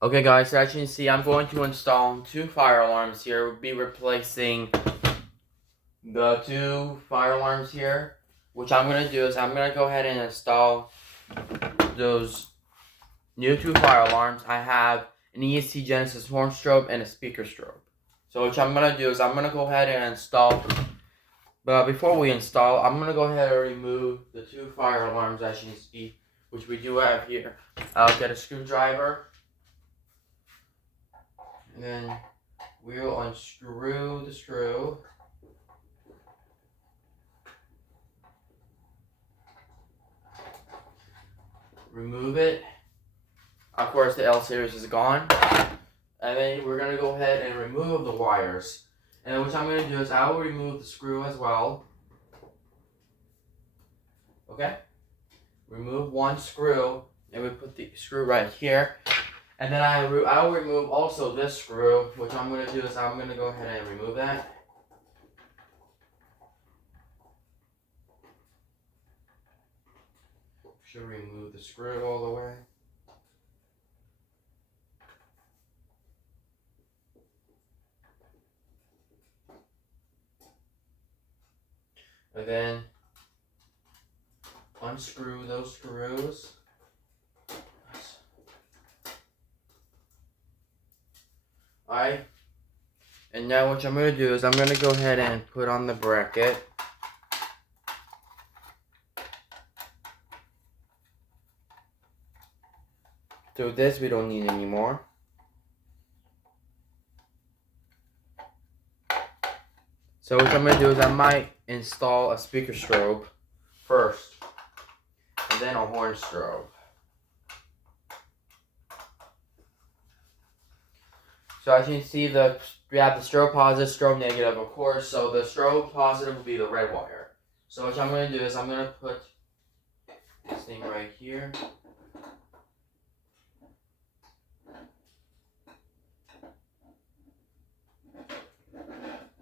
Okay guys, so as you can see, I'm going to install two fire alarms here. We'll be replacing the two fire alarms here. Which I'm going to do is I'm going to go ahead and install those new two fire alarms. I have an ESC Genesis horn strobe and a speaker strobe. So what I'm going to do is I'm going to go ahead and install. But before we install, I'm going to go ahead and remove the two fire alarms as you can see, which we do have here. I'll get a screwdriver. And then we'll unscrew the screw. Remove it. Of course, the L series is gone. And then we're going to go ahead and remove the wires. And what I'm going to do is I will remove the screw as well. Okay? Remove one screw. And we put the screw right here. And then I will remove also this screw. Which I'm going to do is I'm going to go ahead and remove that. Should remove the screw all the way. And then unscrew those screws. Alright. And now what I'm going to do is I'm going to go ahead and put on the bracket. So this we don't need anymore. So what I'm going to do is I might install a speaker strobe first. And then a horn strobe. So as you can see, we have the strobe positive, strobe negative, of course. So the strobe positive will be the red wire. So what I'm going to do is I'm going to put this thing right here.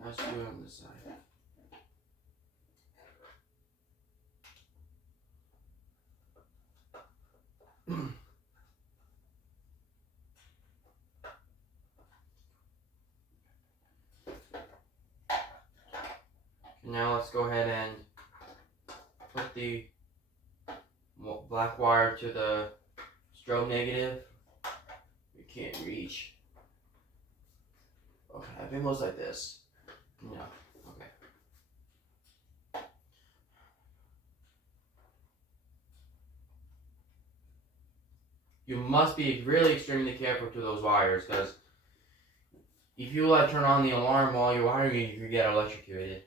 Let's do it on this side. Now let's go ahead and put the black wire to the strobe negative. We can't reach. Okay, I think it was like this. No, okay. You must be really extremely careful to those wires, because if you turn on the alarm while you're wiring, you could get electrocuted,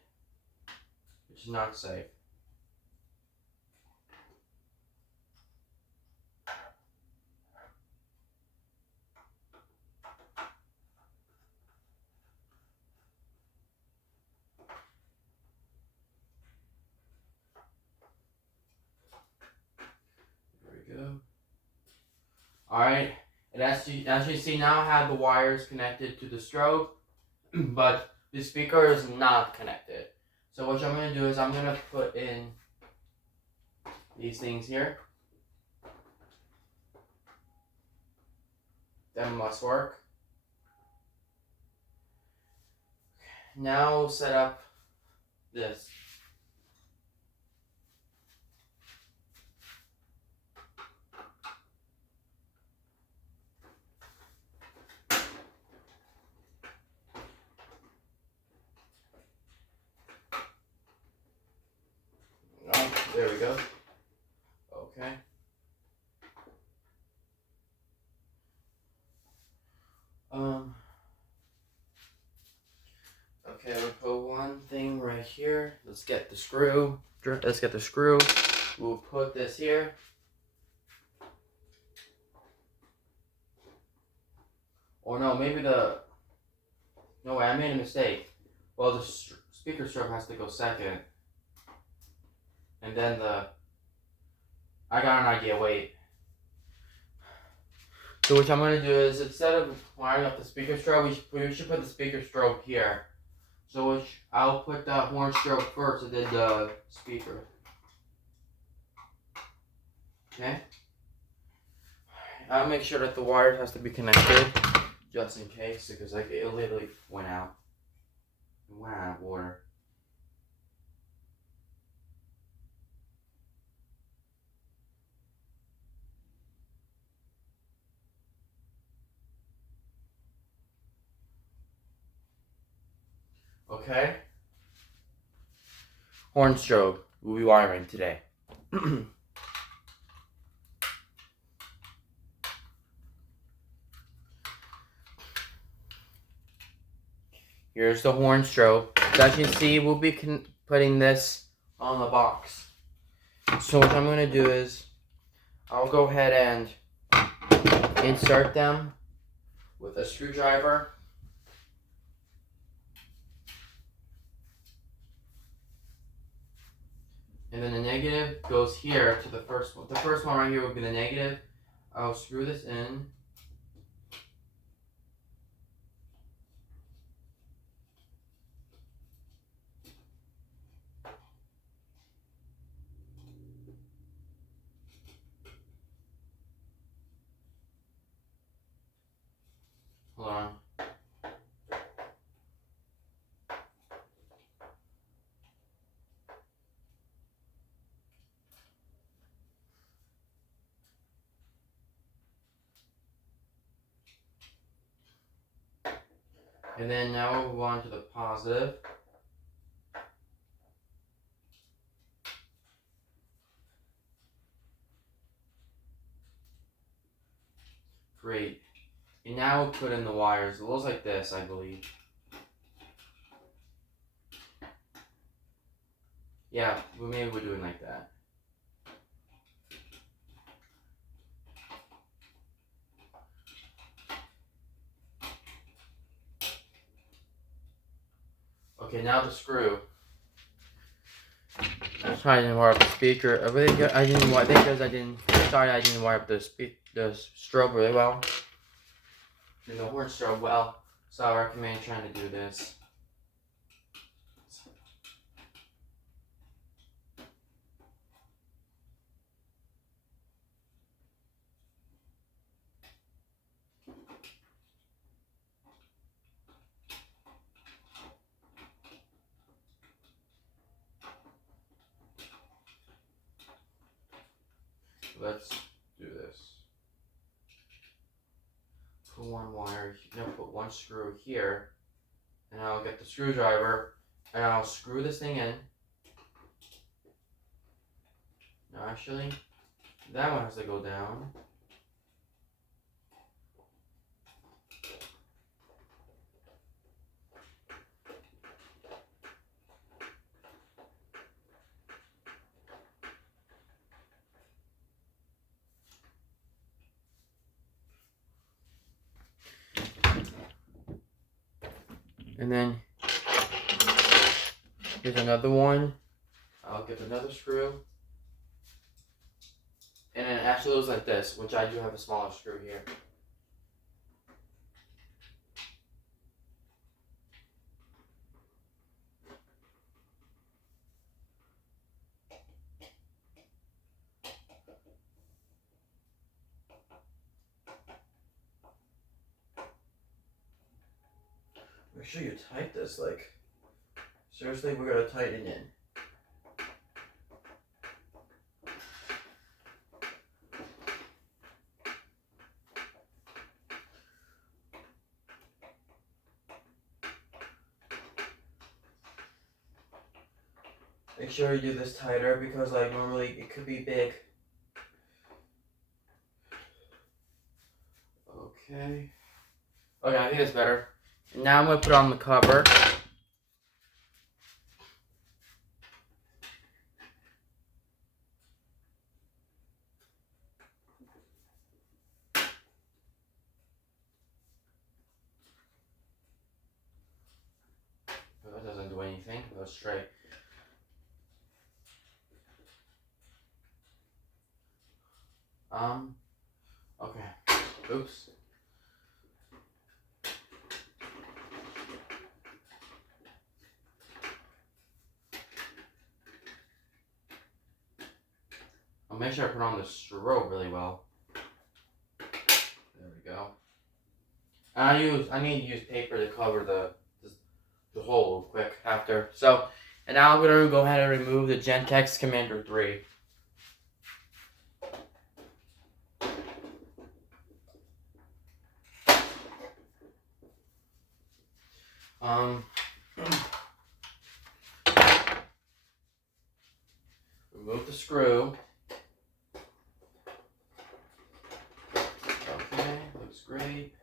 which is not safe. There we go. Alright, and as you see now, I have the wires connected to the strobe, but the speaker is not connected. So what I'm going to do is I'm going to put in these things here. That must work. Now set up this. Oh, there we go. Okay. Okay, we'll put one thing right here. Let's get the screw. We'll put this here. Or no, maybe no way, I made a mistake. Well, the speaker strobe has to go second. And then I got an idea, wait. So what I'm going to do is, instead of wiring up the speaker strobe, we should put the speaker strobe here. So I'll put the horn strobe first and then the speaker. Okay? I'll make sure that the wire has to be connected, just in case, because like it literally went out. It went out of water. Okay. Horn strobe will be wiring today. Here's the horn strobe. As you can see, we'll be putting this on the box. So what I'm going to do is, I'll go ahead and insert them with a screwdriver. And then the negative goes here to the first one. The first one right here would be the negative. I'll screw this in. Hold on. And then now we'll move on to the positive. Great. And now we'll put in the wires. It looks like this, I believe. Yeah, well, maybe we're doing like that. Okay, now the screw. Sorry, I didn't wire up the speaker. I think I didn't wire up the strobe really well. And the horn strobe well. So I recommend trying to do this. Let's do this. Put one wire, put one screw here, and I'll get the screwdriver, and I'll screw this thing in. No, actually, that one has to go down. And then here's another one. I'll get another screw. And then it actually looks like this, which I do have a smaller screw here. Make sure you tight this, like, seriously, we're gonna tighten in. Make sure you do this tighter because like normally it could be big. Okay. Okay, I think it's better. Now I'm gonna put on the cover. That doesn't do anything. Go straight. Okay. Oops. I'll make sure I put on the strobe really well. go. And I need to use paper to cover the hole real quick after. So, and now I'm gonna go ahead and remove the Gentex Commander 3. Remove the screw. Okay, looks great.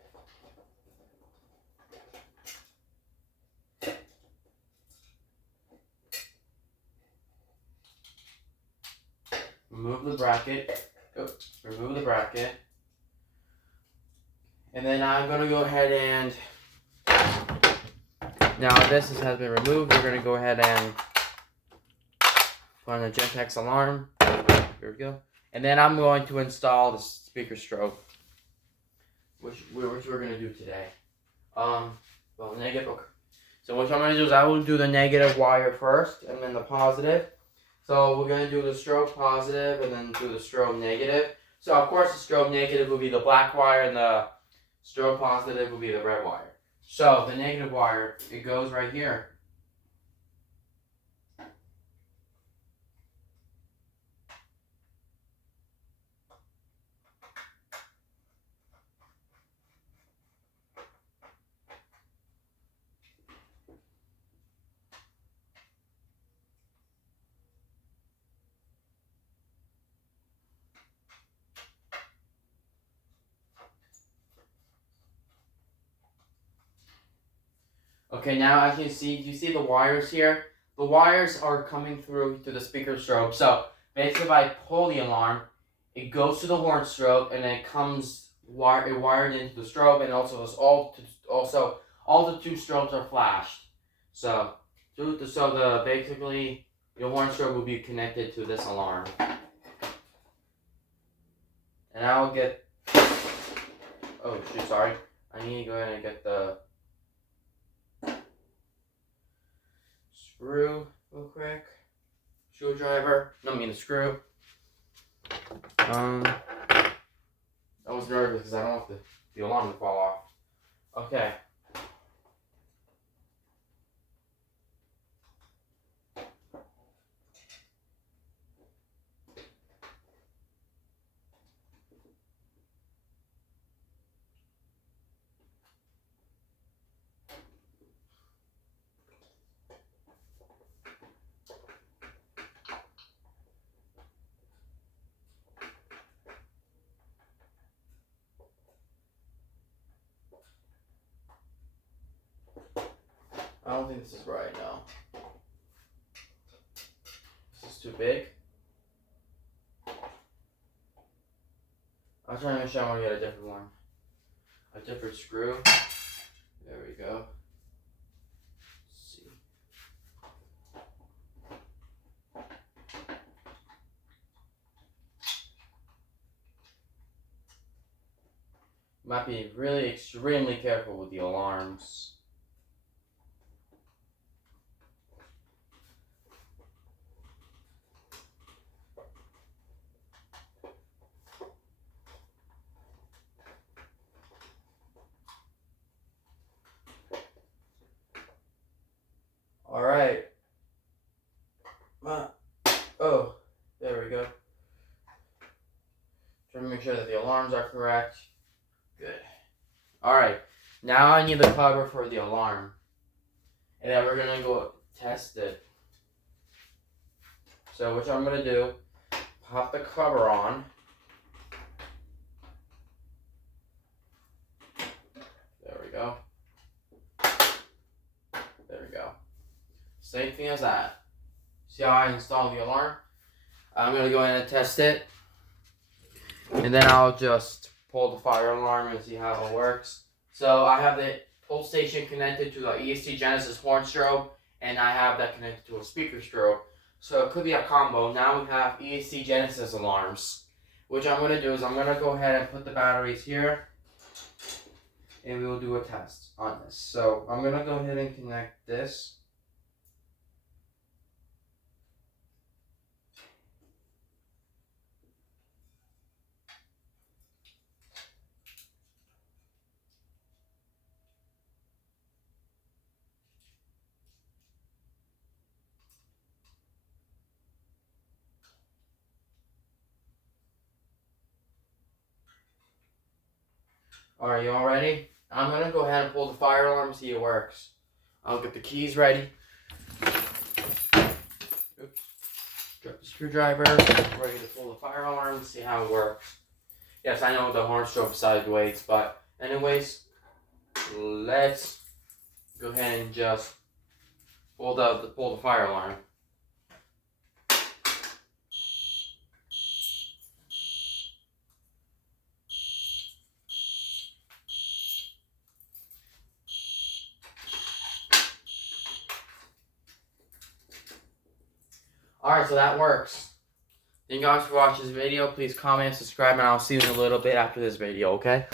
Remove the bracket. Oh, remove the bracket. And then I'm going to go ahead and, now this has been removed, we're going to go ahead and put on the Gentex alarm. Here we go. And then I'm going to install the speaker strobe, which we're going to do today. Well, negative. Okay. So what I'm going to do is I will do the negative wire first, and then the positive. So we're going to do the strobe positive, and then do the strobe negative. So of course the strobe negative will be the black wire, and the strobe positive will be the red wire. So the negative wire, it goes right here. Okay, now as you see, do you see the wires here? The wires are coming through to the speaker strobe. So basically if I pull the alarm, it goes to the horn strobe, and then it comes wired into the strobe, and also all the two strobes are flashed. So basically your horn strobe will be connected to this alarm. And I'll get, oh shoot, sorry. I need to go ahead and get the screw real quick. Screwdriver. No, I mean the screw. I was nervous because I don't want the alarm to fall off. Okay. I don't think this is right now. This is too big. I'm trying to make sure I want to get a different one. A different screw. There we go. Let's see. Might be really extremely careful with the alarms. Alright. Oh, there we go. Trying to make sure that the alarms are correct. Good. Alright. Now I need the cover for the alarm. And then we're going to go test it. So what I'm going to do, pop the cover on. There we go. There we go. Same thing as that. See how I install the alarm? I'm going to go ahead and test it. And then I'll just pull the fire alarm and see how it works. So I have the pull station connected to the ESC Genesis horn strobe, and I have that connected to a speaker strobe. So it could be a combo. Now we have ESC Genesis alarms. Which I'm going to do is I'm going to go ahead and put the batteries here, and we will do a test on this. So I'm going to go ahead and connect this. Are you all ready? I'm gonna go ahead and pull the fire alarm and see it works. I'll get the keys ready. Oops. Drop the screwdriver. Ready to pull the fire alarm and see how it works. Yes, I know the horn drove sideways, but anyways, let's go ahead and just pull the fire alarm. Alright, so that works. Thank you guys for watching this video. Please comment, subscribe, and I'll see you in a little bit after this video, okay?